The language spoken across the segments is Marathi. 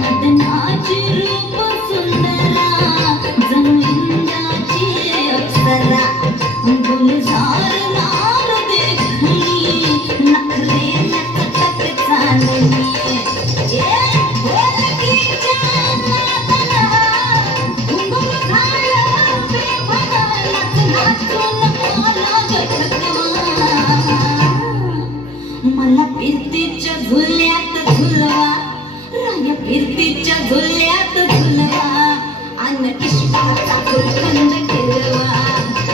मदनाचे रूप सुंदरा जणू इंद्राची अप्सरा गुलजार लाल देखणी नखरे नकटक चांदणी मला फिरतीच्या झुल्यात झुलवा राया फिरतीच्या झुल्यात झुलवा अन इश्काचा गुलकंद खेळवा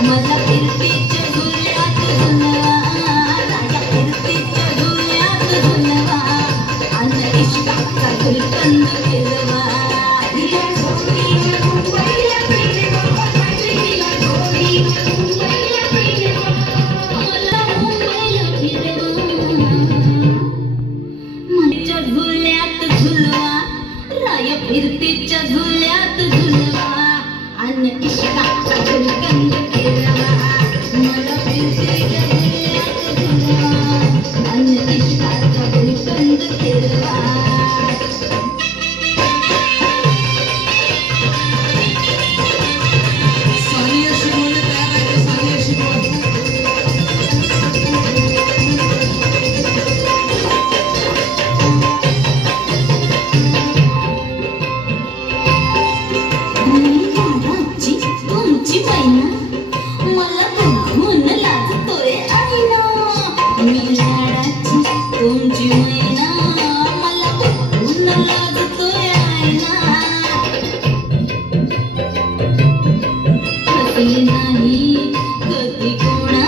मला फिरतीच्या झुल्यात झुलवा राया फिरतीच्या झुल्यात झुलवा अन इश्काचा गुलकंद खेळवा फिरतीच्या झुल्यात झुलवा आणि इश्काचा गुलकंद खेळवा मला फिरतीच्या झुल्यात झुलवा आणि इश्काचा गुलकंद खेळवा मला बघून लाजतोय आईना मी लाडाची तुमची मैना मला बघून लाजतोय आईना हसले नाही कधी कोणा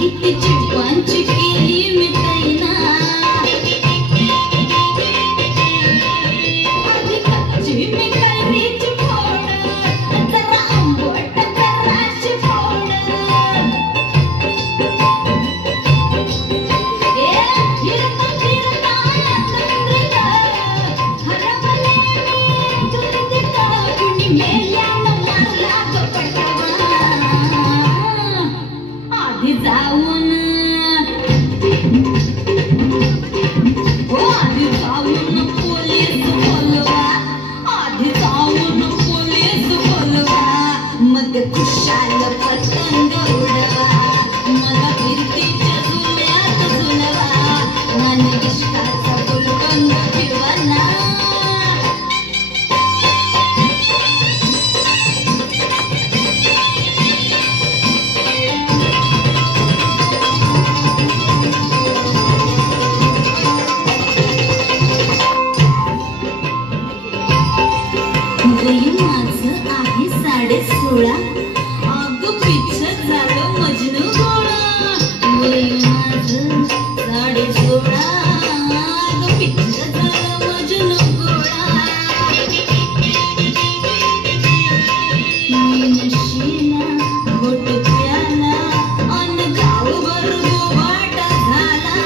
किती चिडवांची केली मी तैना आधी कच्ची मी कैरीची फोड जरा आंबट जराशी फोड फिरता फिरता चंद्रिका हरवले मी चुरतीत कुणी मेल्यानं मारला गपटवा आधी जाऊन पोलीस बोलवा आधी जाऊन पोलीस बोलवा मग खुशाल पतंग उडवा मला फिरतीच्या झुल्यात झुलवा आणि इश्काचा गुलकंद खेळवा माझं आहे 16.5 अग पिच्छ झालं मजनू गोळा वय माझं 16.5 अग पिच्छ झालं मजनू गोळा मी नशीला घोट प्याला अन गावभर गोबाटा झाला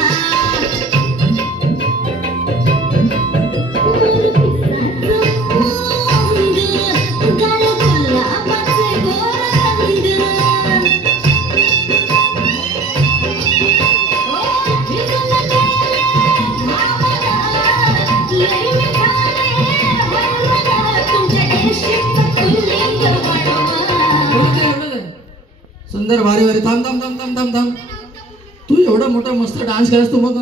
सुंदर भारी भारी थांब थांब थांब थांब थांब थांब तू एवढा मोठा मस्त डान्स करायस तू मग